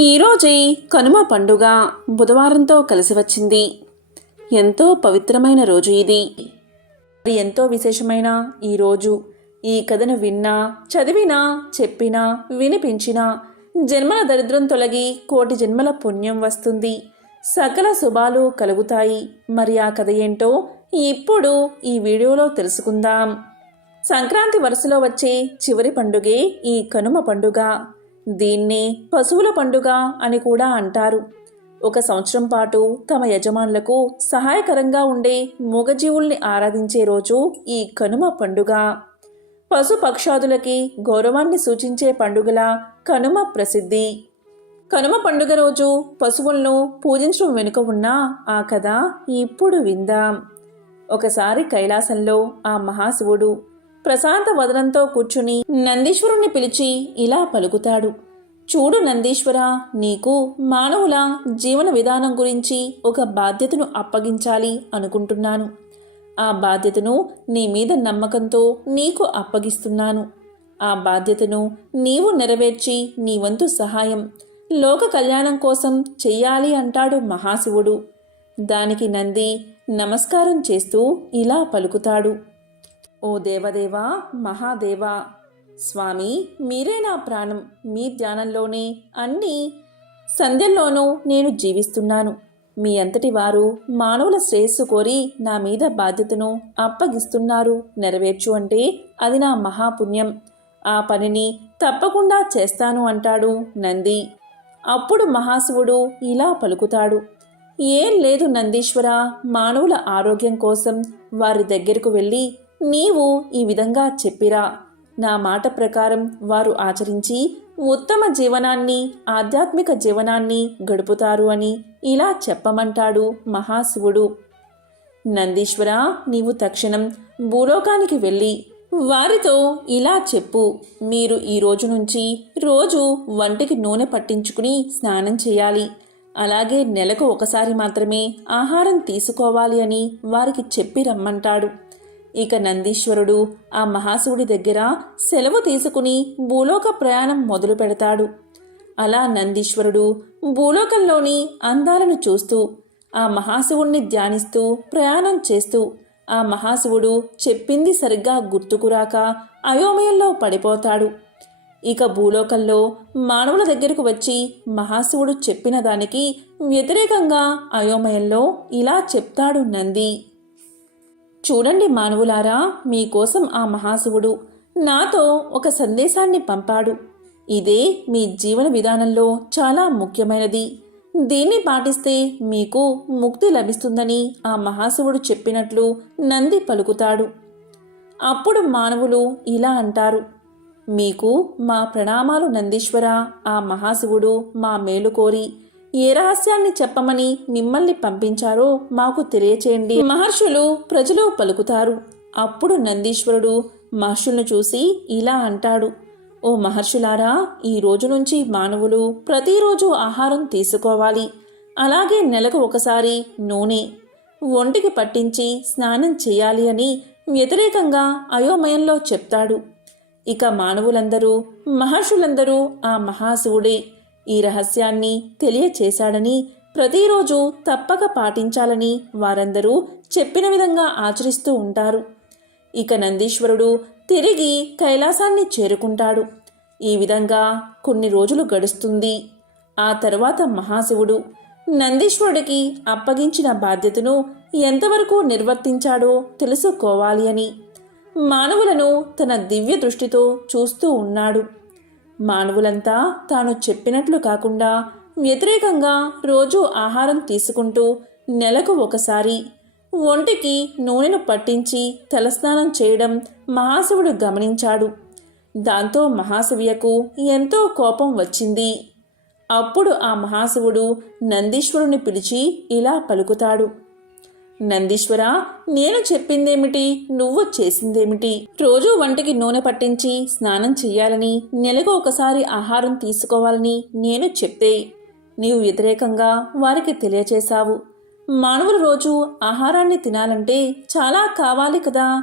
ఈరోజే కనుమ పండుగ బుధవారంతో కలిసి వచ్చింది. ఎంతో పవిత్రమైన రోజు ఇది. మరి ఎంతో విశేషమైన ఈ రోజు. ఈ కథను విన్నా చదివినా చెప్పినా వినిపించినా జన్మల దరిద్రం తొలగి కోటి జన్మల పుణ్యం వస్తుంది. సకల శుభాలు కలుగుతాయి. మరి ఆ కథ ఏంటో ఇప్పుడు ఈ వీడియోలో తెలుసుకుందాం. సంక్రాంతి వరుసలో వచ్చే చివరి పండుగే ఈ కనుమ పండుగ. దీన్ని పశువుల పండుగ అని కూడా అంటారు. ఒక సంవత్సరం పాటు తమ యజమానులకు సహాయకరంగా ఉండే మూగజీవుల్ని ఆరాధించే రోజు ఈ కనుమ పండుగ. పశు పక్షాదులకి గౌరవాన్ని సూచించే పండుగల కనుమ ప్రసిద్ధి. కనుమ పండుగ రోజు పశువులను పూజించడం వెనుక ఉన్న ఆ కథ ఇప్పుడు విందాం. ఒకసారి కైలాసంలో ఆ మహాశివుడు ప్రశాంత వదనంతో కూర్చుని నందీశ్వరుణ్ణి పిలిచి ఇలా పలుకుతాడు. చూడు నందీశ్వర నీకు మానవుల జీవన విధానం గురించి ఒక బాధ్యతను అప్పగించాలి అనుకుంటున్నాను. ఆ బాధ్యతను నీ మీద నమ్మకంతో నీకు అప్పగిస్తున్నాను. ఆ బాధ్యతను నీవు నెరవేర్చి నీ వంతు సహాయం లోక కళ్యాణం కోసం చెయ్యాలి అంటాడు మహాశివుడు. దానికి నంది నమస్కారం చేస్తూ ఇలా పలుకుతాడు. ఓ దేవదేవా మహాదేవా స్వామి మీరే నా ప్రాణం. మీ ధ్యానంలోనే అన్ని సంధ్యల్లోనూ నేను జీవిస్తున్నాను. మీ అంతటి వారు మానవుల శ్రేయస్సు కోరి నా మీద బాధ్యతను అప్పగిస్తున్నారు. నెరవేర్చు అంటే అది నా మహాపుణ్యం. ఆ పనిని తప్పకుండా చేస్తాను అంటాడు నంది. అప్పుడు మహాశివుడు ఇలా పలుకుతాడు. ఏం లేదు నందీశ్వర మానవుల ఆరోగ్యం కోసం వారి దగ్గరకు వెళ్ళి నీవు ఈ విధంగా చెప్పిరా. నా మాట ప్రకారం వారు ఆచరించి ఉత్తమ జీవనాన్ని ఆధ్యాత్మిక జీవనాన్ని గడుపుతారు అని ఇలా చెప్పమంటాడు మహాశివుడు. నందీశ్వర నీవు తక్షణం భూలోకానికి వెళ్ళి వారితో ఇలా చెప్పు. మీరు ఈ రోజు నుంచి రోజు వంటికి నూనె పట్టించుకుని స్నానం చేయాలి. అలాగే నెలకు ఒకసారి మాత్రమే ఆహారం తీసుకోవాలి అని వారికి చెప్పి రమ్మంటాడు. ఇక నందీశ్వరుడు ఆ మహాశివుడి దగ్గర సెలవు తీసుకుని భూలోక ప్రయాణం మొదలు పెడతాడు. అలా నందీశ్వరుడు భూలోకంలోని అందాలను చూస్తూ ఆ మహాశివుణ్ణి ధ్యానిస్తూ ప్రయాణం చేస్తూ ఆ మహాశివుడు చెప్పింది సరిగ్గా గుర్తుకురాక అయోమయంలో పడిపోతాడు. ఇక భూలోకంలో మానవుల దగ్గరకు వచ్చి మహాశివుడు చెప్పిన దానికి వ్యతిరేకంగా అయోమయంలో ఇలా చెప్తాడు నంది. చూడండి మానవులారా మీకోసం ఆ మహాశివుడు నాతో ఒక సందేశాన్ని పంపాడు. ఇదే మీ జీవన విధానంలో చాలా ముఖ్యమైనది. దీన్ని పాటిస్తే మీకు ముక్తి లభిస్తుందని ఆ మహాశివుడు చెప్పినట్లు నంది పలుకుతాడు. అప్పుడు మానవులు ఇలా అంటారు. మీకు మా ప్రణామాలు నందీశ్వర ఆ మహాశివుడు మా మేలు కోరి ఏ రహస్యాన్ని చెప్పమని మిమ్మల్ని పంపించారో మాకు తెలియచేయండి. మహర్షులు ప్రజలు పలుకుతారు. అప్పుడు నందీశ్వరుడు మహర్షులను చూసి ఇలా అంటాడు. ఓ మహర్షులారా ఈ రోజు నుంచి మానవులు ప్రతిరోజు ఆహారం తీసుకోవాలి. అలాగే నెలకు ఒకసారి నూనె ఒంటికి పట్టించి స్నానం చేయాలి అని వ్యతిరేకంగా అయోమయంలో చెప్తాడు. ఇక మానవులందరూ మహర్షులందరూ ఆ మహాశివుడే ఈ రహస్యాన్ని తెలియచేశాడని ప్రతిరోజు తప్పక పాటించాలని వారందరూ చెప్పిన విధంగా ఆచరిస్తూ ఉంటారు. ఇక నందీశ్వరుడు తిరిగి కైలాసాన్ని చేరుకుంటాడు. ఈ విధంగా కొన్ని రోజులు గడుస్తుంది. ఆ తరువాత మహాశివుడు నందీశ్వరుడికి అప్పగించిన బాధ్యతను ఎంతవరకు నిర్వర్తించాడో తెలుసుకోవాలి అని మానవులను తన దివ్య దృష్టితో చూస్తూ ఉన్నాడు. మానవులంతా తాను చెప్పినట్లు కాకుండా వ్యతిరేకంగా రోజు ఆహారం తీసుకుంటూ నెలకు ఒకసారి ఒంటికి నూనెను పట్టించి తలస్నానం చేయడం మహాశివుడు గమనించాడు. దాంతో మహాశివ్యకు ఎంతో కోపం వచ్చింది. అప్పుడు ఆ మహాశివుడు నందీశ్వరుని పిలిచి ఇలా పలుకుతాడు. నందీశ్వర నేను చెప్పిందేమిటి? నువ్వు చేసిందేమిటి? రోజు వంటికి నూనె పట్టించి స్నానం చెయ్యాలని నెలకు ఒకసారి ఆహారం తీసుకోవాలని నేను చెప్తే నీవు వ్యతిరేకంగా వారికి తెలియచేశావు. మానవులు రోజు ఆహారాన్ని తినాలంటే చాలా కావాలి కదా?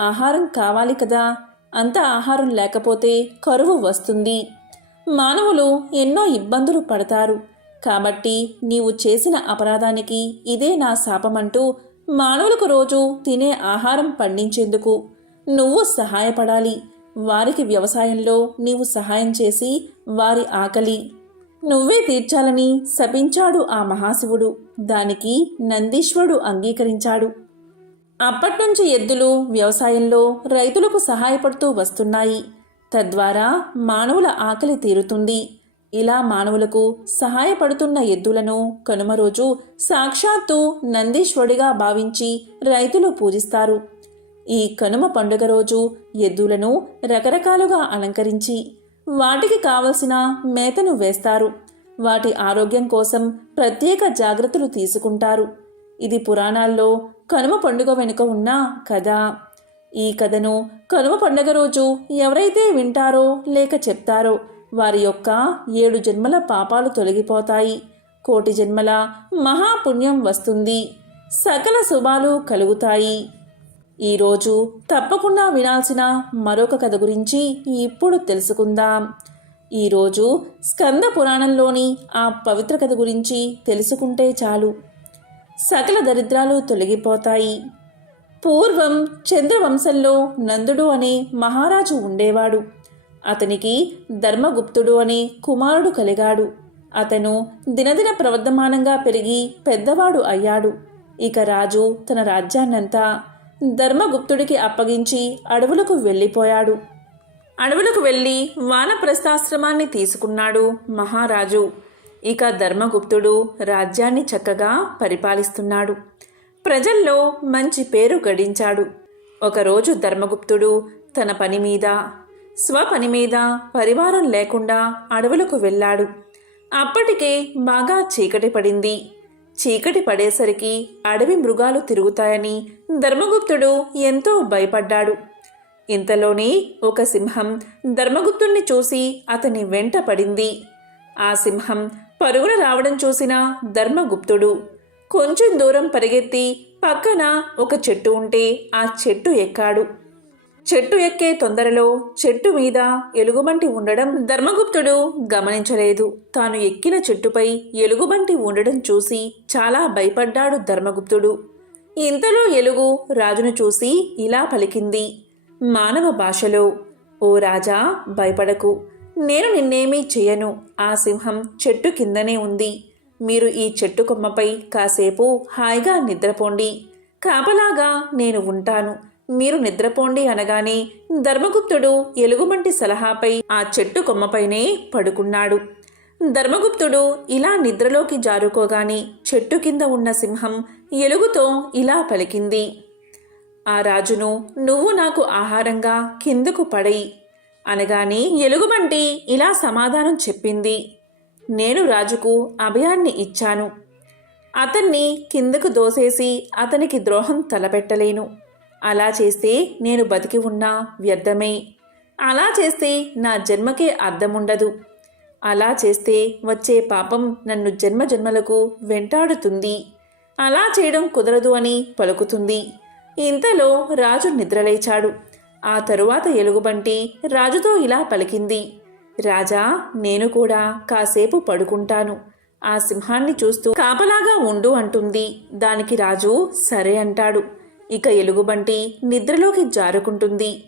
ఆహారం కావాలి కదా? అంత ఆహారం లేకపోతే కరువు వస్తుంది. మానవులు ఎన్నో ఇబ్బందులు పడతారు. కాబట్టి నీవు చేసిన అపరాధానికి ఇదే నా శాపమంటూ మానవులకు రోజు తినే ఆహారం పండించేందుకు నువ్వు సహాయపడాలి. వారికి వ్యవసాయంలో నీవు సహాయం చేసి వారి ఆకలి నువ్వే తీర్చాలని శపించాడు ఆ మహాశివుడు. దానికి నందీశ్వరుడు అంగీకరించాడు. అప్పట్నుంచి ఎద్దులు వ్యవసాయంలో రైతులకు సహాయపడుతూ వస్తున్నాయి. తద్వారా మానవుల ఆకలి తీరుతుంది. ఇలా మానవులకు సహాయపడుతున్న ఎద్దులను కనుమ రోజు సాక్షాత్తు నందీశ్వరుడిగా భావించి రైతులు పూజిస్తారు. ఈ కనుమ పండుగ రోజు ఎద్దులను రకరకాలుగా అలంకరించి వాటికి కావలసిన మేతను వేస్తారు. వాటి ఆరోగ్యం కోసం ప్రత్యేక జాగ్రత్తలు తీసుకుంటారు. ఇది పురాణాల్లో కనుమ పండుగ వెనుక ఉన్న కథ. ఈ కథను కనుమ పండుగ రోజు ఎవరైతే వింటారో లేక చెప్తారో వారి యొక్క ఏడు జన్మల పాపాలు తొలగిపోతాయి. కోటి జన్మల మహాపుణ్యం వస్తుంది. సకల శుభాలు కలుగుతాయి. ఈరోజు తప్పకుండా వినాల్సిన మరొక కథ గురించి ఇప్పుడు తెలుసుకుందాం. ఈరోజు స్కంద పురాణంలోని ఆ పవిత్ర కథ గురించి తెలుసుకుంటే చాలు. సకల దరిద్రాలు తొలగిపోతాయి. పూర్వం చంద్రవంశంలో నందుడు అనే మహారాజు ఉండేవాడు. అతనికి ధర్మగుప్తుడు అనే కుమారుడు కలిగాడు. అతను దినదిన ప్రవర్ధమానంగా పెరిగి పెద్దవాడు అయ్యాడు. ఇక రాజు తన రాజ్యాన్నంతా ధర్మగుప్తుడికి అప్పగించి అడవులకు వెళ్ళిపోయాడు. అడవులకు వెళ్ళి వానప్రస్థాశ్రమాన్ని తీసుకున్నాడు మహారాజు. ఇక ధర్మగుప్తుడు రాజ్యాన్ని చక్కగా పరిపాలిస్తున్నాడు. ప్రజల్లో మంచి పేరు గడించాడు. ఒకరోజు ధర్మగుప్తుడు తన పని మీద స్వపని మీద పరివారం లేకుండా అడవులకు వెళ్ళాడు. అప్పటికే బాగా చీకటి పడింది. చీకటి పడేసరికి అడవి మృగాలు తిరుగుతాయని ధర్మగుప్తుడు ఎంతో భయపడ్డాడు. ఇంతలోనే ఒక సింహం ధర్మగుప్తుణ్ణి చూసి అతని వెంట పడింది. ఆ సింహం పరుగున రావడం చూసిన ధర్మగుప్తుడు కొంచెం దూరం పరిగెత్తి పక్కన ఒక చెట్టు ఉంటే ఆ చెట్టు ఎక్కాడు. చెట్టు ఎక్కే తొందరలో చెట్టు మీద ఎలుగుబంటి ఉండడం ధర్మగుప్తుడు గమనించలేదు. తాను ఎక్కిన చెట్టుపై ఎలుగుబంటి ఉండడం చూసి చాలా భయపడ్డాడు ధర్మగుప్తుడు. ఇంతలో ఎలుగు రాజును చూసి ఇలా పలికింది. మానవ భాషలో ఓ రాజా భయపడకు. నేను నిన్నేమీ చేయను ఆ సింహం చెట్టు కిందనే ఉంది. మీరు ఈ చెట్టు కొమ్మపై కాసేపు హాయిగా నిద్రపోండి. కాపలాగా నేను ఉంటాను. మీరు నిద్రపోండి అనగానే ధర్మగుప్తుడు ఎలుగుబంటి సలహాపై ఆ చెట్టు కొమ్మపైనే పడుకున్నాడు. ధర్మగుప్తుడు ఇలా నిద్రలోకి జారుకోగానే చెట్టు కింద ఉన్న సింహం ఎలుగుతో ఇలా పలికింది. ఆ రాజును నువ్వు నాకు ఆహారంగా కిందకు పడయి అనగానే ఎలుగుబంటి ఇలా సమాధానం చెప్పింది. నేను రాజుకు అభయాన్ని ఇచ్చాను. అతన్ని కిందకు దోసేసి అతనికి ద్రోహం తలపెట్టలేను. అలా చేస్తే నేను బతికి ఉన్నా వ్యర్థమే. అలా చేస్తే నా జన్మకే అర్థముండదు. అలా చేస్తే వచ్చే పాపం నన్ను జన్మ జన్మలకు వెంటాడుతుంది. అలా చేయడం కుదరదు అని పలుకుతుంది. ఇంతలో రాజు నిద్రలేచాడు. ఆ తరువాత ఎలుగుబంటి రాజుతో ఇలా పలికింది. రాజా నేను కూడా కాసేపు పడుకుంటాను. ఆ సింహాన్ని చూస్తూ కాపలాగా ఉండు అంటుంది. దానికి రాజు సరే అంటాడు. ఇక ఎలుగుబంటి నిద్రలోకి జారుకుంటుంది.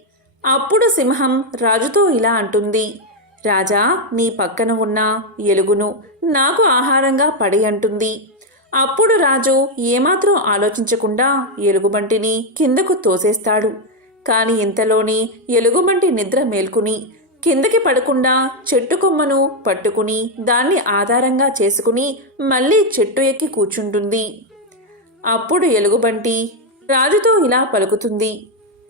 అప్పుడు సింహం రాజుతో ఇలా అంటుంది. రాజా నీ పక్కన ఉన్న ఎలుగును నాకు ఆహారంగా పడి అంటుంది. అప్పుడు రాజు ఏమాత్రం ఆలోచించకుండా ఎలుగుబంటిని కిందకు తోసేస్తాడు. కాని ఇంతలోనే ఎలుగుబంటి నిద్ర మేల్కుని కిందకి పడకుండా చెట్టు కొమ్మను పట్టుకుని దాన్ని ఆధారంగా చేసుకుని మళ్ళీ చెట్టు ఎక్కి కూర్చుంటుంది. అప్పుడు ఎలుగుబంటి రాజుతో ఇలా పలుకుతుంది.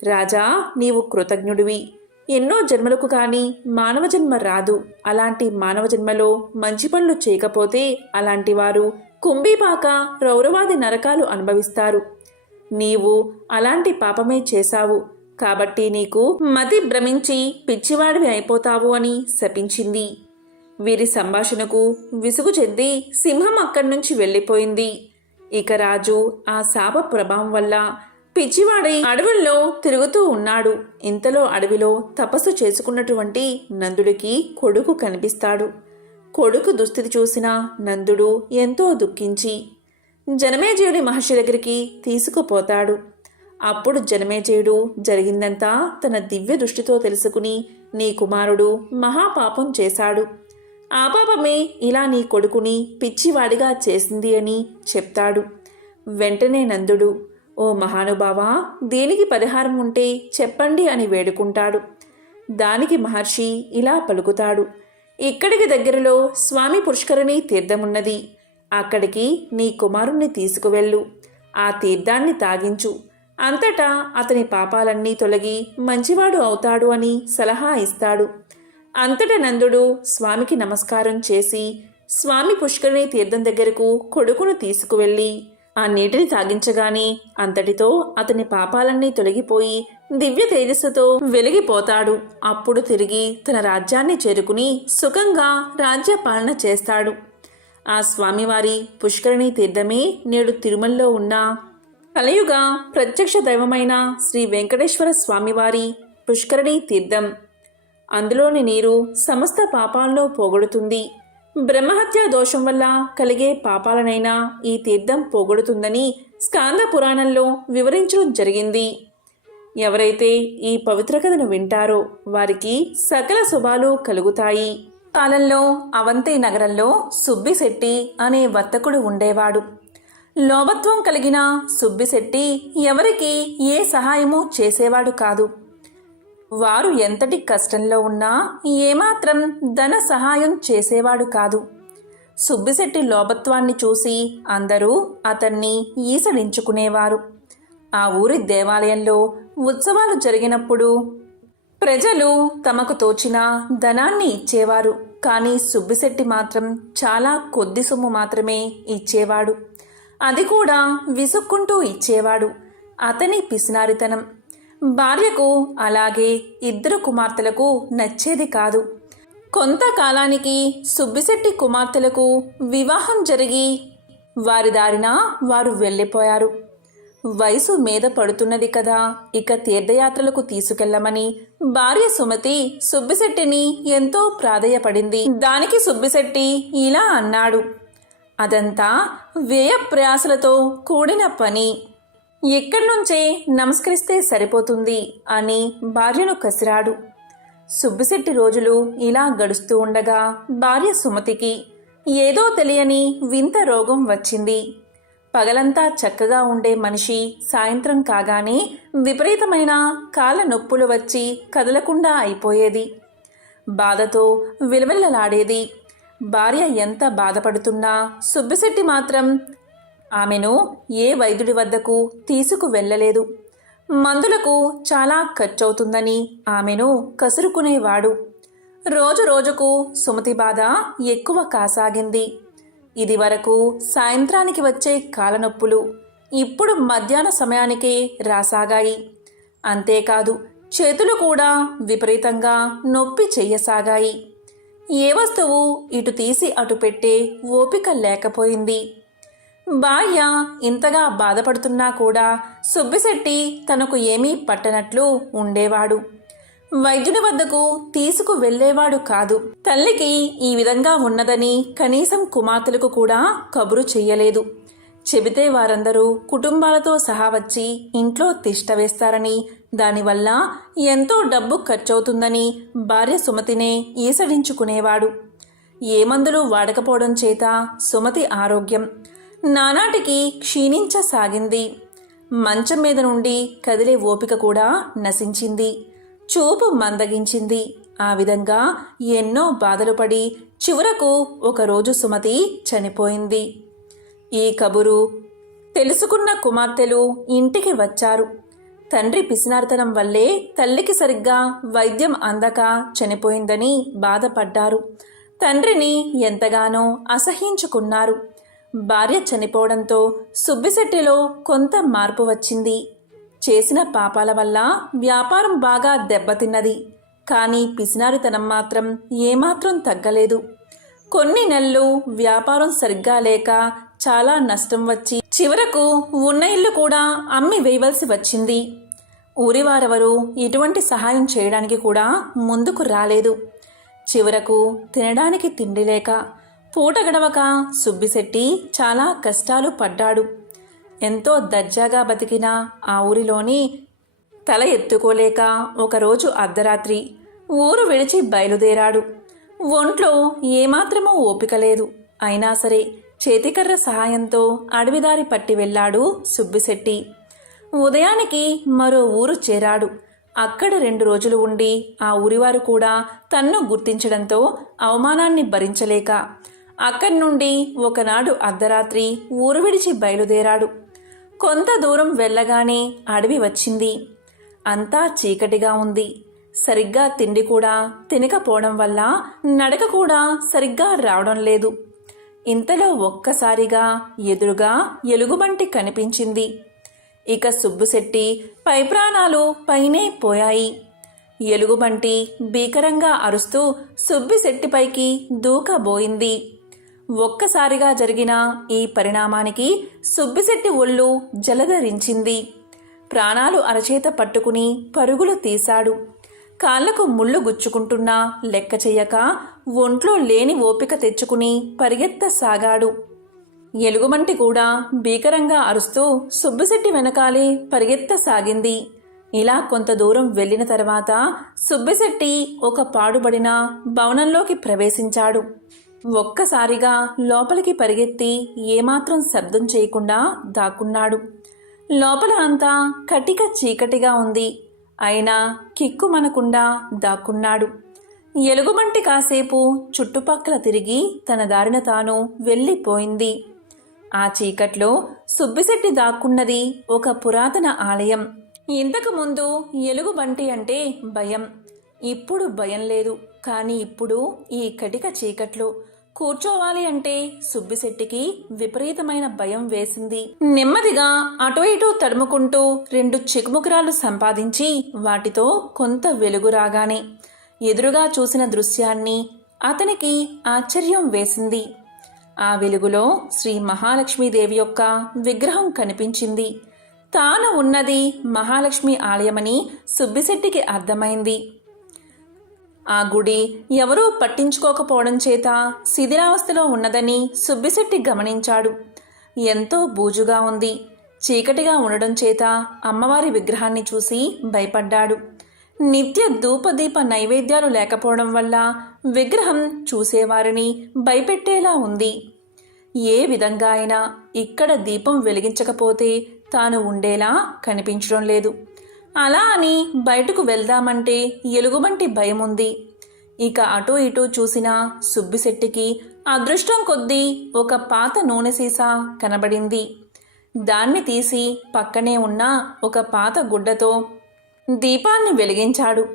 రాజా నీవు కృతజ్ఞుడివి. ఎన్నో జన్మలకు కానీ మానవ జన్మ రాదు. అలాంటి మానవ జన్మలో మంచి పనులు చేయకపోతే అలాంటి వారు కుంభీపాక రౌరవాది నరకాలు అనుభవిస్తారు. నీవు అలాంటి పాపమే చేశావు. కాబట్టి నీకు మతి భ్రమించి పిచ్చివాడివి అయిపోతావు అని శపించింది. వీరి సంభాషణకు విసుగు చెంది సింహం అక్కడి నుంచి వెళ్ళిపోయింది. ఇక రాజు ఆ శాప ప్రభావం వల్ల పిచ్చివాడై అడవుల్లో తిరుగుతూ ఉన్నాడు. ఇంతలో అడవిలో తపస్సు చేసుకున్నటువంటి నందుడికి కొడుకు కనిపిస్తాడు. కొడుకు దుస్థితి చూసిన నందుడు ఎంతో దుఃఖించి జనమేజయుడి మహర్షి దగ్గరికి తీసుకుపోతాడు. అప్పుడు జనమేజయుడు జరిగిందంతా తన దివ్య దృష్టితో తెలుసుకుని నీ కుమారుడు మహాపాపం చేశాడు. ఆ పాపమే ఇలా నీ కొడుకుని పిచ్చివాడిగా చేసింది అని చెప్తాడు. వెంటనే నందుడు ఓ మహానుభావా దీనికి పరిహారం ఉంటే చెప్పండి అని వేడుకుంటాడు. దానికి మహర్షి ఇలా పలుకుతాడు. ఇక్కడికి దగ్గరలో స్వామి పుష్కరిణి తీర్థమున్నది. అక్కడికి నీ కుమారుణ్ణి తీసుకువెళ్ళు. ఆ తీర్థాన్ని తాగించు. అంతటా అతని పాపాలన్నీ తొలగి మంచివాడు అవుతాడు అని సలహా ఇస్తాడు. అంతట నందుడు స్వామికి నమస్కారం చేసి స్వామి పుష్కరిణి తీర్థం దగ్గరకు కొడుకును తీసుకువెళ్ళి ఆ నీటిని తాగించగానే అంతటితో అతని పాపాలన్నీ తొలగిపోయి దివ్య తేజస్సుతో వెలిగిపోతాడు. అప్పుడు తిరిగి తన రాజ్యాన్ని చేరుకుని సుఖంగా రాజ్య పాలన చేస్తాడు. ఆ స్వామివారి పుష్కరిణి తీర్థమే నేడు తిరుమలలో ఉన్న కలయుగ ప్రత్యక్ష దైవమైన శ్రీ వెంకటేశ్వర స్వామివారి పుష్కరిణి తీర్థం. అందులోని నీరు సమస్త పాపాలను పోగొడుతుంది. బ్రహ్మహత్య దోషం వల్ల కలిగే పాపాలనైనా ఈ తీర్థం పోగొడుతుందని స్కాంద పురాణంలో వివరించడం జరిగింది. ఎవరైతే ఈ పవిత్ర కథను వింటారో వారికి సకల శుభాలు కలుగుతాయి. కాలంలో అవంతి నగరంలో సుబ్బిశెట్టి అనే వర్తకుడు ఉండేవాడు. లోభత్వం కలిగిన సుబ్బిశెట్టి ఎవరికి ఏ సహాయము చేసేవాడు కాదు. వారు ఎంతటి కష్టంలో ఉన్నా ఏమాత్రం ధన సహాయం చేసేవాడు కాదు. సుబ్బిశెట్టి లోభత్వాన్ని చూసి అందరూ అతన్ని ఈసడించుకునేవారు. ఆ ఊరి దేవాలయంలో ఉత్సవాలు జరిగినప్పుడు ప్రజలు తమకు తోచిన ధనాన్ని ఇచ్చేవారు. కానీ సుబ్బిశెట్టి మాత్రం చాలా కొద్ది సొమ్ము మాత్రమే ఇచ్చేవాడు. అది కూడా విసుక్కుంటూ ఇచ్చేవాడు. అతని పిసినారితనం. భార్యకు అలాగే ఇద్దరు కుమార్తెలకు నచ్చేది కాదు. కొంతకాలానికి సుబ్బిశెట్టి కుమార్తెలకు వివాహం జరిగి వారి దారిన వారు వెళ్ళిపోయారు. వయసు మీద పడుతున్నది కదా ఇక తీర్థయాత్రలకు తీసుకెళ్ళమని భార్య సుమతి సుబ్బిశెట్టిని ఎంతో ప్రాధేయపడింది. దానికి సుబ్బిశెట్టి ఇలా అన్నాడు అదంతా వ్యయ ప్రయాసలతో కూడిన పని. ఎక్కడి నుంచే నమస్కరిస్తే సరిపోతుంది అని భార్యను కసిరాడు. సుబ్బిశెట్టి రోజులు ఇలా గడుస్తూ ఉండగా భార్య సుమతికి ఏదో తెలియని వింత రోగం వచ్చింది. పగలంతా చక్కగా ఉండే మనిషి సాయంత్రం కాగానే విపరీతమైన కాళ్ళ నొప్పులు వచ్చి కదలకుండా అయిపోయేది. బాధతో విలవిల్లలాడేది. భార్య ఎంత బాధపడుతున్నా సుబ్బిశెట్టి మాత్రం ఆమెను ఏ వైద్యుడి వద్దకు తీసుకు వెళ్ళలేదు. మందులకు చాలా ఖర్చవుతుందని ఆమెను కసురుకునేవాడు. రోజు రోజుకు సుమతి బాధ ఎక్కువ కాసాగింది. ఇది వరకు సాయంత్రానికి వచ్చే కాలనొప్పులు ఇప్పుడు మధ్యాహ్న సమయానికే రాసాగాయి. అంతేకాదు చేతులు కూడా విపరీతంగా నొప్పి చెయ్యసాగాయి ఏ వస్తువు ఇటు తీసి అటు పెట్టే ఓపిక లేకపోయింది. భార్య ఇంతగా బాధపడుతున్నా కూడా సుబ్బిశెట్టి తనకు ఏమీ పట్టనట్లు ఉండేవాడు. వైద్యుని వద్దకు తీసుకు వెళ్ళేవాడు కాదు. తల్లికి ఈ విధంగా ఉన్నదని కనీసం కుమార్తెలకు కూడా కబురు చెయ్యలేదు. చెబితే వారందరూ కుటుంబాలతో సహా వచ్చి ఇంట్లో తిష్ట వేస్తారని దానివల్ల ఎంతో డబ్బు ఖర్చవుతుందని భార్య సుమతినే ఈసడించుకునేవాడు. ఏ మందులు వాడకపోవడం చేత సుమతి ఆరోగ్యం. నానాటికి క్షీణించసాగింది. మంచం మీద నుండి కదిలే ఓపిక కూడా నశించింది. చూపు మందగించింది. ఆ విధంగా ఎన్నో బాధలు పడి చివరకు ఒకరోజు సుమతి చనిపోయింది. ఈ కబురు తెలుసుకున్న కుమార్తెలు ఇంటికి వచ్చారు. తండ్రి పిసినార్తనం వల్లే తల్లికి సరిగ్గా వైద్యం అందక చనిపోయిందని బాధపడ్డారు. తండ్రిని ఎంతగానో అసహించుకున్నారు భార్య చనిపోవడంతో సుబ్బిశెట్టిలో కొంత మార్పు వచ్చింది. చేసిన పాపాల వల్ల వ్యాపారం బాగా దెబ్బతిన్నది. కానీ పిసినారితనం మాత్రం ఏమాత్రం తగ్గలేదు. కొన్ని నెలలు వ్యాపారం సరిగ్గా లేక చాలా నష్టం వచ్చి చివరకు ఉన్న ఇల్లు కూడా అమ్మి వేయవలసి వచ్చింది. ఊరివారెవరు ఎటువంటి సహాయం చేయడానికి కూడా ముందుకు రాలేదు. చివరకు తినడానికి తిండి లేక పూట గడవక సుబ్బిశెట్టి చాలా కష్టాలు పడ్డాడు. ఎంతో దర్జాగా బతికిన ఆ ఊరిలోని తల ఎత్తుకోలేక ఒకరోజు అర్ధరాత్రి ఊరు విడిచి బయలుదేరాడు. ఒంట్లో ఏమాత్రమూ ఓపిక లేదు. అయినా సరే చేతికర్ర సహాయంతో అడవిదారి పట్టి వెళ్ళాడు సుబ్బిశెట్టి ఉదయానికి మరో ఊరు చేరాడు. అక్కడ రెండు రోజులు ఉండి ఆ ఊరివారు కూడా తన్ను గుర్తించడంతో అవమానాన్ని భరించలేక అక్కడి నుండి ఒకనాడు అర్ధరాత్రి ఊరు విడిచి బయలుదేరాడు. కొంత దూరం వెళ్ళగానే అడవి వచ్చింది. అంతా చీకటిగా ఉంది. సరిగ్గా తిండి కూడా తినకపోవడం వల్ల నడక కూడా సరిగ్గా రావడం లేదు. ఇంతలో ఒక్కసారిగా ఎదురుగా ఎలుగుబంటి కనిపించింది. ఇక సుబ్బుశెట్టి పై ప్రాణాలు పైనే పోయాయి. ఎలుగుబంటి భీకరంగా అరుస్తూ సుబ్బిశెట్టిపైకి దూకబోయింది. ఒక్కసారిగా జరిగిన ఈ పరిణామానికి సుబ్బిశెట్టి ఒళ్ళు జలధరించింది. ప్రాణాలు అరచేత పట్టుకుని పరుగులు తీశాడు. కాళ్ళకు ముళ్ళు గుచ్చుకుంటున్నా లెక్క చెయ్యక ఒంట్లో లేని ఓపిక తెచ్చుకుని పరిగెత్తసాగాడు. ఎలుగుమంటి కూడా భీకరంగా అరుస్తూ సుబ్బిశెట్టి వెనకాలే పరిగెత్తసాగింది. ఇలా కొంత దూరం వెళ్ళిన తర్వాత సుబ్బిశెట్టి ఒక పాడుబడిన భవనంలోకి ప్రవేశించాడు. ఒక్కసారిగా లోపలికి పరిగెత్తి ఏమాత్రం శబ్దం చేయకుండా దాక్కున్నాడు. లోపల అంతా కటిక చీకటిగా ఉంది. అయినా కిక్కుమనకుండా దాక్కున్నాడు. ఎలుగుబంటి కాసేపు చుట్టుపక్కల తిరిగి తన దారిన తాను వెళ్ళిపోయింది. ఆ చీకట్లో సుబ్బిశెట్టి దాక్కున్నది ఒక పురాతన ఆలయం. ఇంతకు ముందు ఎలుగుబంటి అంటే భయం. ఇప్పుడు భయం లేదు. కానీ ఇప్పుడు ఈ కటిక చీకట్లో కూర్చోవాలి అంటే సుబ్బిశెట్టికి విపరీతమైన భయం వేసింది. నెమ్మదిగా అటు ఇటు తడుముకుంటూ రెండు చికుముకురాలు సంపాదించి వాటితో కొంత వెలుగు రాగానే ఎదురుగా చూసిన దృశ్యాన్ని అతనికి ఆశ్చర్యం వేసింది. ఆ వెలుగులో శ్రీ మహాలక్ష్మీదేవి యొక్క విగ్రహం కనిపించింది. తాను ఉన్నది మహాలక్ష్మి ఆలయమని సుబ్బిశెట్టికి అర్థమైంది. ఆ గుడి ఎవరూ పట్టించుకోకపోవడం చేత శిథిలావస్థలో ఉన్నదని సుబ్బిశెట్టి గమనించాడు. ఎంతో బూజుగా ఉంది. చీకటిగా ఉండడం చేత అమ్మవారి విగ్రహాన్ని చూసి భయపడ్డాడు. నిత్య ధూపదీప నైవేద్యాలు లేకపోవడం వల్ల విగ్రహం చూసేవారిని భయపెట్టేలా ఉంది. ఏ విధంగా అయినా ఇక్కడ దీపం వెలిగించకపోతే తాను ఉండేలా కనిపించడం లేదు. అలా అని బయటకు వెళ్దామంటే ఎలుగుబంటి భయం ఉంది ఇక అటూ ఇటూ చూసిన సుబ్బిశెట్టికి అదృష్టం కొద్దీ ఒక పాత నూనె సీసా కనబడింది. దాన్ని తీసి పక్కనే ఉన్న ఒక పాత గుడ్డతో దీపాన్ని వెలిగించాడు.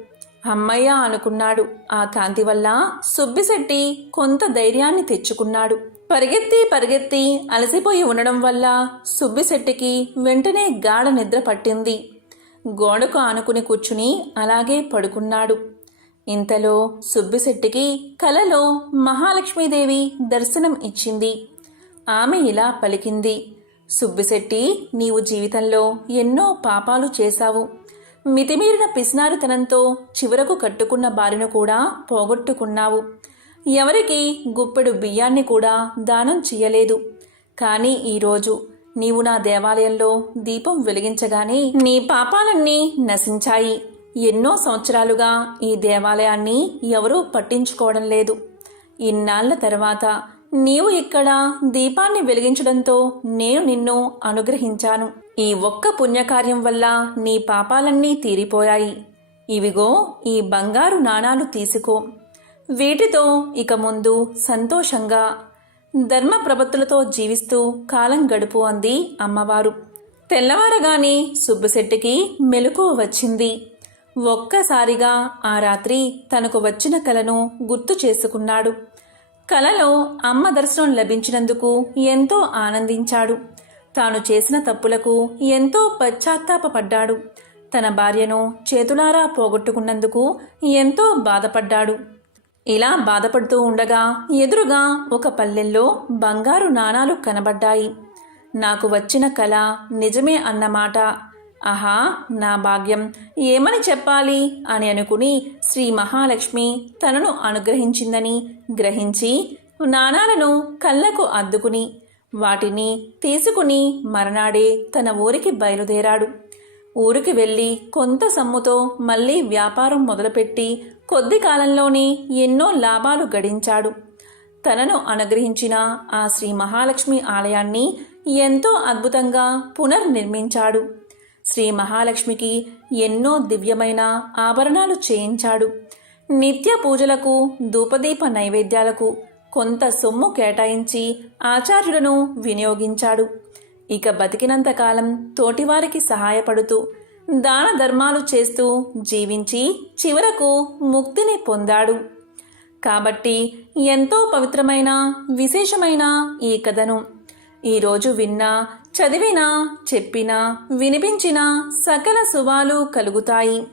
అమ్మయ్య అనుకున్నాడు. ఆ కాంతి వల్ల సుబ్బిశెట్టి కొంత ధైర్యాన్ని తెచ్చుకున్నాడు. పరిగెత్తి పరిగెత్తి అలసిపోయి ఉండడం వల్ల సుబ్బిశెట్టికి వెంటనే గాఢ నిద్ర పట్టింది. గోడకు ఆనుకుని కూర్చుని అలాగే పడుకున్నాడు. ఇంతలో సుబ్బిశెట్టికి కలలో మహాలక్ష్మీదేవి దర్శనం ఇచ్చింది. ఆమె ఇలా పలికింది సుబ్బిశెట్టి నీవు జీవితంలో ఎన్నో పాపాలు చేశావు. మితిమీరిన పిసినారితనంతో చివరకు కట్టుకున్న బారిన కూడా పోగొట్టుకున్నావు. ఎవరికి గుప్పెడు బియ్యాన్ని కూడా దానం చెయ్యలేదు. కానీ ఈరోజు నీవు నా దేవాలయంలో దీపం వెలిగించగానే నీ పాపాలన్నీ నశించాయి. ఎన్నో సంవత్సరాలుగా ఈ దేవాలయాన్ని ఎవరూ పట్టించుకోవడం లేదు. ఇన్నాళ్ళ తర్వాత నీవు ఇక్కడ దీపాన్ని వెలిగించడంతో నేను నిన్ను అనుగ్రహించాను. ఈ ఒక్క పుణ్యకార్యం వల్ల నీ పాపాలన్నీ తీరిపోయాయి. ఇవిగో ఈ బంగారు నాణాలు తీసుకో. వీటితో ఇక ముందు సంతోషంగా ధర్మ ప్రపత్తులతో జీవిస్తూ కాలం గడుపు అంది అమ్మవారు. తెల్లవారగానే సుబ్బశెట్టికి మెలకువ వచ్చింది. ఒక్కసారిగా ఆ రాత్రి తనకు వచ్చిన కలను గుర్తు చేసుకున్నాడు. కలలో అమ్మ దర్శనం లభించినందుకు ఎంతో ఆనందించాడు. తాను చేసిన తప్పులకు ఎంతో పశ్చాత్తాపపడ్డాడు. తన భార్యను చేతులారా పోగొట్టుకున్నందుకు ఎంతో బాధపడ్డాడు. ఇలా బాధపడుతూ ఉండగా ఎదురుగా ఒక పల్లెల్లో బంగారు నాణాలు కనబడ్డాయి. నాకు వచ్చిన కళ నిజమే అన్నమాట ఆహా నా భాగ్యం. ఏమని చెప్పాలి? అని అనుకుని శ్రీ మహాలక్ష్మి తనను అనుగ్రహించిందని గ్రహించి నాణాలను కళ్ళకు అద్దుకుని వాటిని తీసుకుని మరనాడే తన ఊరికి బయలుదేరాడు. ఊరికి వెళ్ళి కొంత సమ్ముతో మళ్ళీ వ్యాపారం మొదలుపెట్టి కొద్ది కాలంలోనే ఎన్నో లాభాలు గడించాడు. తనను అనుగ్రహించిన ఆ శ్రీ మహాలక్ష్మి ఆలయాన్ని ఎంతో అద్భుతంగా పునర్నిర్మించాడు. శ్రీ మహాలక్ష్మికి ఎన్నో దివ్యమైన ఆభరణాలు చేయించాడు. నిత్య పూజలకు ధూపదీప నైవేద్యాలకు కొంత సొమ్ము కేటాయించి ఆచార్యులను వినియోగించాడు. ఇక బతికినంత కాలం తోటివారికి సహాయపడుతూ దాన ధర్మాలు చేస్తూ జీవించి చివరకు ముక్తిని పొందాడు. కాబట్టి ఎంతో పవిత్రమైన విశేషమైన ఈ కథను ఈరోజు విన్నా చదివినా చెప్పినా వినిపించినా సకల శుభాలు కలుగుతాయి.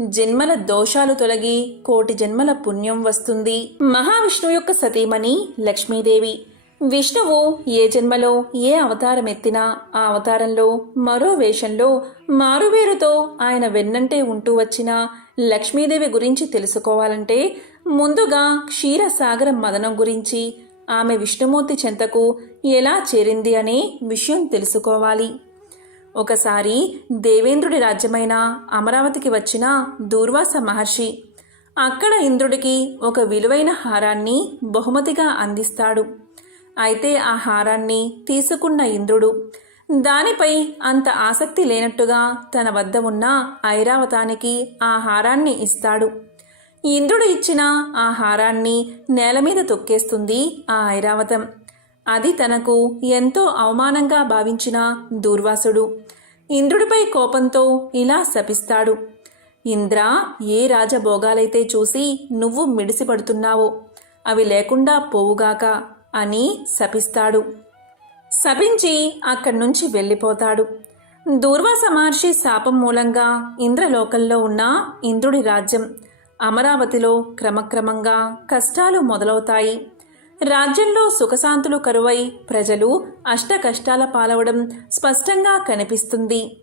జన్మల దోషాలు తొలగి కోటి జన్మల పుణ్యం వస్తుంది. మహావిష్ణువు యొక్క సతీమణి లక్ష్మీదేవి. విష్ణువు ఏ జన్మలో ఏ అవతారం ఎత్తినా ఆ అవతారంలో మరో వేషంలో మారువేరుతో ఆయన వెన్నంటే ఉంటూ వచ్చిన లక్ష్మీదేవి గురించి తెలుసుకోవాలంటే ముందుగా క్షీరసాగర మదనం గురించి ఆమె విష్ణుమూర్తి చెంతకు ఎలా చేరింది అనే విషయం తెలుసుకోవాలి. ఒకసారి దేవేంద్రుడి రాజ్యమైన అమరావతికి వచ్చిన దూర్వాస మహర్షి అక్కడ ఇంద్రుడికి ఒక విలువైన హారాన్ని బహుమతిగా అందిస్తాడు. అయితే ఆ హారాన్ని తీసుకున్న ఇంద్రుడు. దానిపై అంత ఆసక్తి లేనట్టుగా తన వద్ద ఉన్న ఐరావతానికి ఆ హారాన్ని ఇస్తాడు. ఇంద్రుడు ఇచ్చిన ఆ హారాన్ని నేల మీద తొక్కేస్తుంది ఆ ఐరావతం. అది తనకు ఎంతో అవమానంగా భావించిన దూర్వాసుడు. ఇంద్రుడిపై కోపంతో ఇలా శపిస్తాడు. ఇంద్ర ఏ రాజభోగాలైతే చూసి నువ్వు మిడిసిపడుతున్నావో అవి లేకుండా పోవుగాక. అని శపిస్తాడు. శపించి అక్కడి నుంచి వెళ్ళిపోతాడు. దూర్వాస మహర్షి శాపం మూలంగా ఇంద్రలోకంలో ఉన్న ఇంద్రుడి రాజ్యం అమరావతిలో క్రమక్రమంగా కష్టాలు మొదలవుతాయి. రాజ్యంలో సుఖశాంతులు కరువై ప్రజలు అష్ట కష్టాల పాలవడం స్పష్టంగా కనిపిస్తుంది.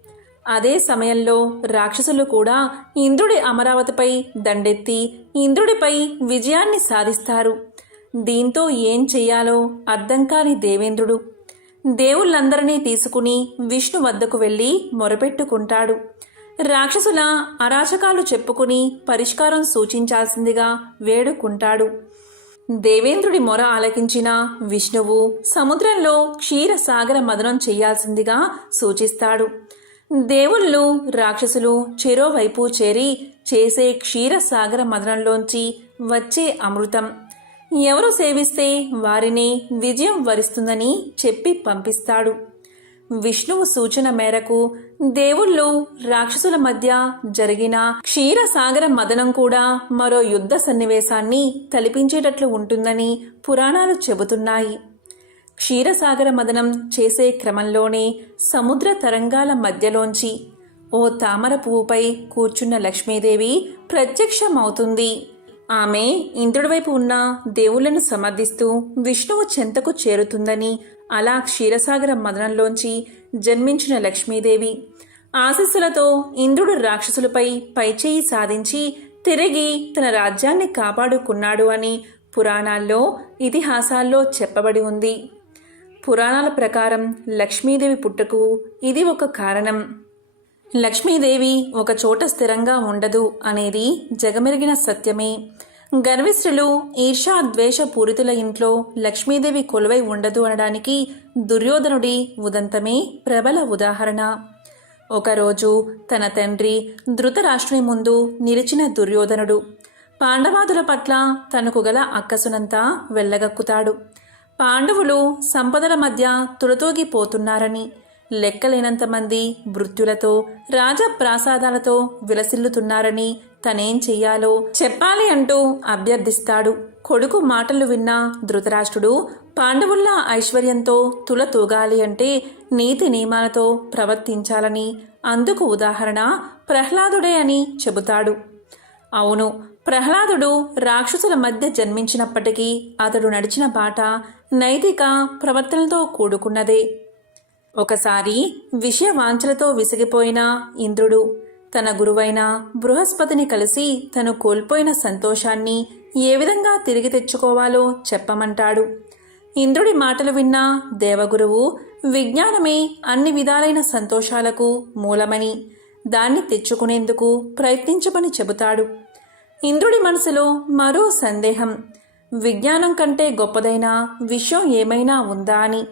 అదే సమయంలో రాక్షసులు కూడా ఇంద్రుడి అమరావతిపై దండెత్తి ఇంద్రుడిపై విజయాన్ని సాధిస్తారు. దీంతో ఏం చెయ్యాలో అర్థం కాని దేవేంద్రుడు. దేవుళ్ళందరినీ తీసుకుని విష్ణు వద్దకు వెళ్ళి మొరపెట్టుకుంటాడు. రాక్షసుల అరాచకాలు చెప్పుకుని పరిష్కారం సూచించాల్సిందిగా వేడుకుంటాడు. దేవేంద్రుడి మొర ఆలకించిన విష్ణువు సముద్రంలో క్షీరసాగర మదనం చేయాల్సిందిగా సూచిస్తాడు. దేవుళ్ళు రాక్షసులు చెరోవైపు చేరి చేసే క్షీరసాగర మదనంలోంచి వచ్చే అమృతం. ఎవరు సేవిస్తే వారిని విజయం వరిస్తుందని చెప్పి పంపిస్తాడు. విష్ణువు సూచన మేరకు దేవుళ్ళు రాక్షసుల మధ్య జరిగిన క్షీరసాగర మదనం కూడా మరో యుద్ధ సన్నివేశాన్ని తలిపించేటట్లు ఉంటుందని పురాణాలు చెబుతున్నాయి. క్షీరసాగర మదనం చేసే క్రమంలోనే సముద్ర తరంగాల మధ్యలోంచి ఓ తామర పువ్వుపై కూర్చున్న లక్ష్మీదేవి ప్రత్యక్షమవుతుంది. ఆమె ఇంద్రుడి వైపు ఉన్న దేవుళ్ళను సమర్థిస్తూ విష్ణువు చెంతకు చేరుతుందని అలా క్షీరసాగర మదనంలోంచి జన్మించిన లక్ష్మీదేవి. ఆశస్సులతో ఇంద్రుడు రాక్షసులపై పైచేయి సాధించి తిరిగి తన రాజ్యాన్ని కాపాడుకున్నాడు అని పురాణాల్లో ఇతిహాసాల్లో చెప్పబడి ఉంది. పురాణాల ప్రకారం లక్ష్మీదేవి పుట్టకు ఇది ఒక కారణం. లక్ష్మీదేవి ఒక చోట స్థిరంగా ఉండదు అనేది జగమెరిగిన సత్యమే. గర్విష్ఠులు ఈర్షా ద్వేష పూరితుల ఇంట్లో లక్ష్మీదేవి కొలువై ఉండదు అనడానికి దుర్యోధనుడి ఉదంతమే ప్రబల ఉదాహరణ. ఒకరోజు తన తండ్రి ధృతరాష్ట్రుని ముందు నిలిచిన దుర్యోధనుడు పాండవాదుల పట్ల తనకు గల అక్కసునంతా వెళ్ళగక్కుతాడు పాండవులు సంపదల మధ్య తులతూగిపోతున్నారని లెక్కలేనంతమంది మృత్యులతో రాజప్రాసాదాలతో విలసిల్లుతున్నారని తనేం చెయ్యాలో చెప్పాలి అంటూ అభ్యర్థిస్తాడు. కొడుకు మాటలు విన్న ధృతరాష్ట్రుడు పాండవుల్లా ఐశ్వర్యంతో తుల తూగాలి అంటే నీతి నియమాలతో ప్రవర్తించాలని అందుకు ఉదాహరణ ప్రహ్లాదుడే అని చెబుతాడు. అవును ప్రహ్లాదుడు రాక్షసుల మధ్య జన్మించినప్పటికీ అతడు నడిచిన బాట నైతిక ప్రవర్తనతో కూడుకున్నదే. ఒకసారి విషయవాంఛలతో విసిగిపోయిన ఇంద్రుడు తన గురువైన బృహస్పతిని కలిసి తను కోల్పోయిన సంతోషాన్ని ఏ విధంగా తిరిగి తెచ్చుకోవాలో చెప్పమంటాడు. ఇంద్రుడి మాటలు విన్న దేవగురువు విజ్ఞానమే అన్ని విధాలైన సంతోషాలకు మూలమని దాన్ని తెచ్చుకునేందుకు ప్రయత్నించమని చెబుతాడు. ఇంద్రుడి మనసులో మరో సందేహం విజ్ఞానం కంటే గొప్పదైన విషయం ఏమైనా ఉందా అని.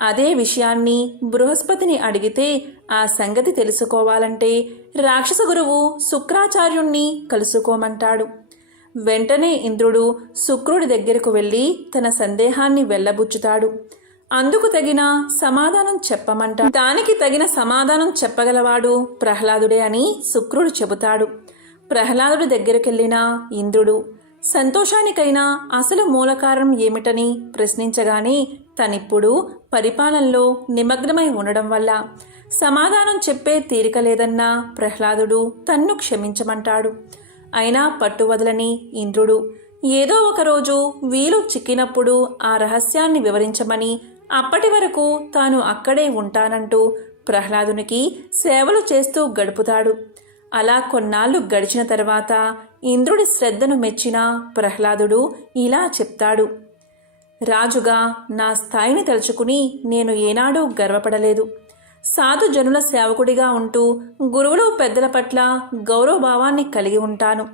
అదే విషయాన్ని బృహస్పతిని అడిగితే ఆ సంగతి తెలుసుకోవాలంటే రాక్షస గురువు శుక్రాచార్యుణ్ణి కలుసుకోమంటాడు. వెంటనే ఇంద్రుడు శుక్రుడి దగ్గరకు వెళ్ళి తన సందేహాన్ని వెళ్ళబుచ్చుతాడు. అందుకు తగిన సమాధానం చెప్పమంట దానికి తగిన సమాధానం చెప్పగలవాడు ప్రహ్లాదుడే అని శుక్రుడు చెబుతాడు. ప్రహ్లాదుడి దగ్గరికెళ్ళిన ఇంద్రుడు సంతోషానికైనా అసలు మూల కారణం ఏమిటని ప్రశ్నించగానే తనిప్పుడు పరిపాలనలో నిమగ్నమై ఉండడం వల్ల సమాధానం చెప్పే తీరిక లేదన్న ప్రహ్లాదుడు తన్ను క్షమించమంటాడు. అయినా పట్టువదలని ఇంద్రుడు ఏదో ఒకరోజు వీలు చిక్కినప్పుడు ఆ రహస్యాన్ని వివరించమని అప్పటి వరకు తాను అక్కడే ఉంటానంటూ ప్రహ్లాదునికి సేవలు చేస్తూ గడుపుతాడు. అలా కొన్నాళ్ళు గడిచిన తర్వాత ఇంద్రుడి శ్రద్ధను మెచ్చిన ప్రహ్లాదుడు ఇలా చెప్తాడు. రాజుగా నా స్థాయిని తలుచుకుని నేను ఏనాడూ గర్వపడలేదు. సాధు జనుల సేవకుడిగా ఉంటూ గురువులు పెద్దల పట్ల గౌరవభావాన్ని కలిగి ఉంటాను.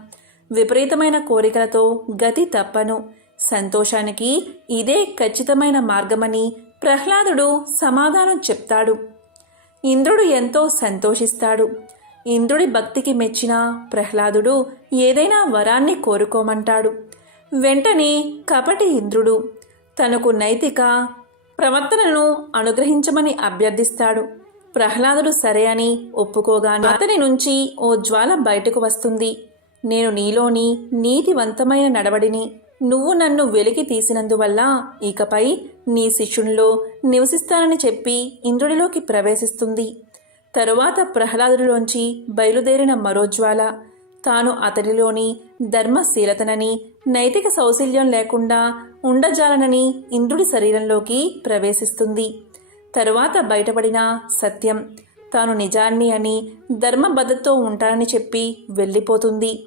విపరీతమైన కోరికలతో గతి తప్పను. సంతోషానికి ఇదే ఖచ్చితమైన మార్గమని ప్రహ్లాదుడు సమాధానం చెప్తాడు. ఇంద్రుడు ఎంతో సంతోషిస్తాడు. ఇంద్రుడి భక్తికి మెచ్చిన ప్రహ్లాదుడు ఏదైనా వరాన్ని కోరుకోమంటాడు. వెంటనే కపటి ఇంద్రుడు తనకు నైతిక ప్రవర్తనను అనుగ్రహించమని అభ్యర్థిస్తాడు. ప్రహ్లాదుడు సరే అని ఒప్పుకోగానే అతని నుంచి ఓ జ్వాల బయటకు వస్తుంది. నేను నీలోని నీతివంతమైన నడవడిని నువ్వు నన్ను వెలికి తీసినందువల్ల ఇకపై నీ శిష్యునిలో నివసిస్తానని చెప్పి ఇంద్రుడిలోకి ప్రవేశిస్తుంది. తరువాత ప్రహ్లాదుడిలోంచి బయలుదేరిన మరో జ్వాల తాను అతడిలోని ధర్మశీలతనని నైతిక సౌశల్యం లేకుండా ఉండజాలనని ఇంద్రుడి శరీరంలోకి ప్రవేశిస్తుంది. తరువాత బయటపడిన సత్యం. తాను నిజాన్ని అని ధర్మబద్ధతో ఉంటానని చెప్పి వెళ్ళిపోతుంది.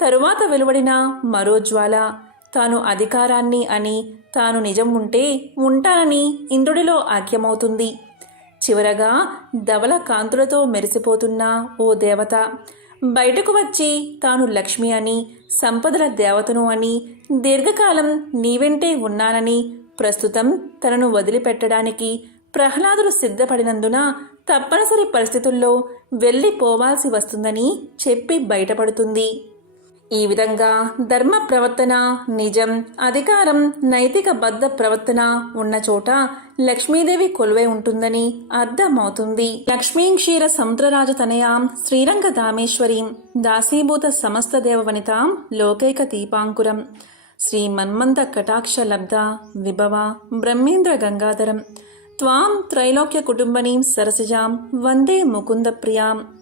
తరువాత వెలువడిన మరో జ్వాల. తాను అధికారాన్ని అని తాను నిజం ఉంటే ఉంటానని ఇంద్రుడిలో ఆఖ్యమవుతుంది. చివరగా ధవల కాంతులతో మెరిసిపోతున్న ఓ దేవత. బయటకు వచ్చి తాను లక్ష్మి అని సంపదల దేవతను అని దీర్ఘకాలం నీవెంటే ఉన్నానని ప్రస్తుతం తనను వదిలిపెట్టడానికి ప్రహ్లాదుడు సిద్ధపడినందున తప్పనిసరి పరిస్థితుల్లో వెళ్ళిపోవాల్సి వస్తుందని చెప్పి బయటపడుతుంది. ఈ విధంగా ధర్మ ప్రవర్తన నిజం అధికారం నైతిక బద్ధ ప్రవర్తన ఉన్న చోట లక్ష్మీదేవి కొలువై ఉంటుందని అర్థమవుతుంది. లక్ష్మీ క్షీర సముద్రరాజ తనయాం శ్రీరంగ దామేశ్వరీం దాసీభూత సమస్త దేవవనితాం లోకైక దీపాంకురం. శ్రీ మన్మంత కటాక్ష లబ్ధ విభవ బ్రహ్మేంద్ర గంగాధరం. త్వాం త్రైలోక్య కుటుంబనీం సరసిజాం వందే ముకుంద ప్రియాం.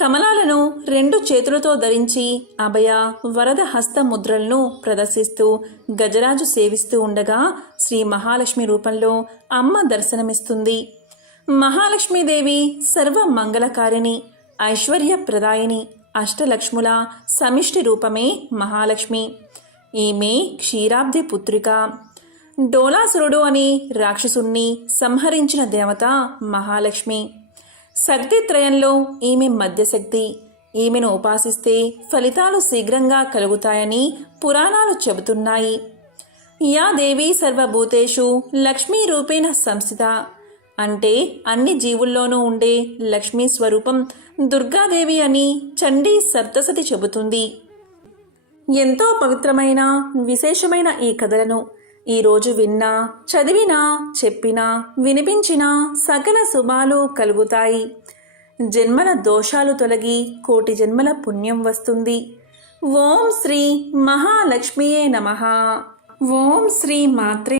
కమలాలను రెండు చేతులతో ధరించి అభయ వరద హస్త ముద్రలను ప్రదర్శిస్తూ గజరాజు సేవిస్తూ ఉండగా శ్రీ మహాలక్ష్మి రూపంలో అమ్మ దర్శనమిస్తుంది. మహాలక్ష్మీదేవి సర్వ మంగళకారిణి ఐశ్వర్యప్రదాయిని అష్టలక్ష్ముల సమిష్టి రూపమే మహాలక్ష్మి. ఈమె క్షీరాబ్ది పుత్రిక. డోలాసురుడు అని రాక్షసుణ్ణి సంహరించిన దేవత మహాలక్ష్మి. శక్తిత్రయంలో ఈమె మధ్యశక్తి. ఈమెను ఉపాసిస్తే ఫలితాలు శీఘ్రంగా కలుగుతాయని పురాణాలు చెబుతున్నాయి. యా దేవి సర్వభూతేషు లక్ష్మీ రూపేణ సంస్థిత. అంటే అన్ని జీవుల్లోనూ ఉండే లక్ష్మీ స్వరూపం దుర్గాదేవి అని చండీ సప్తసతి చెబుతుంది. ఎంతో పవిత్రమైన విశేషమైన ఈ కథలను ఈరోజు విన్నా చదివినా చెప్పినా వినిపించినా సకల శుభాలు కలుగుతాయి. జన్మల దోషాలు తొలగి కోటి జన్మల పుణ్యం వస్తుంది. ఓం శ్రీ మహాలక్ష్మియే నమ. ఓం శ్రీ మాత్రే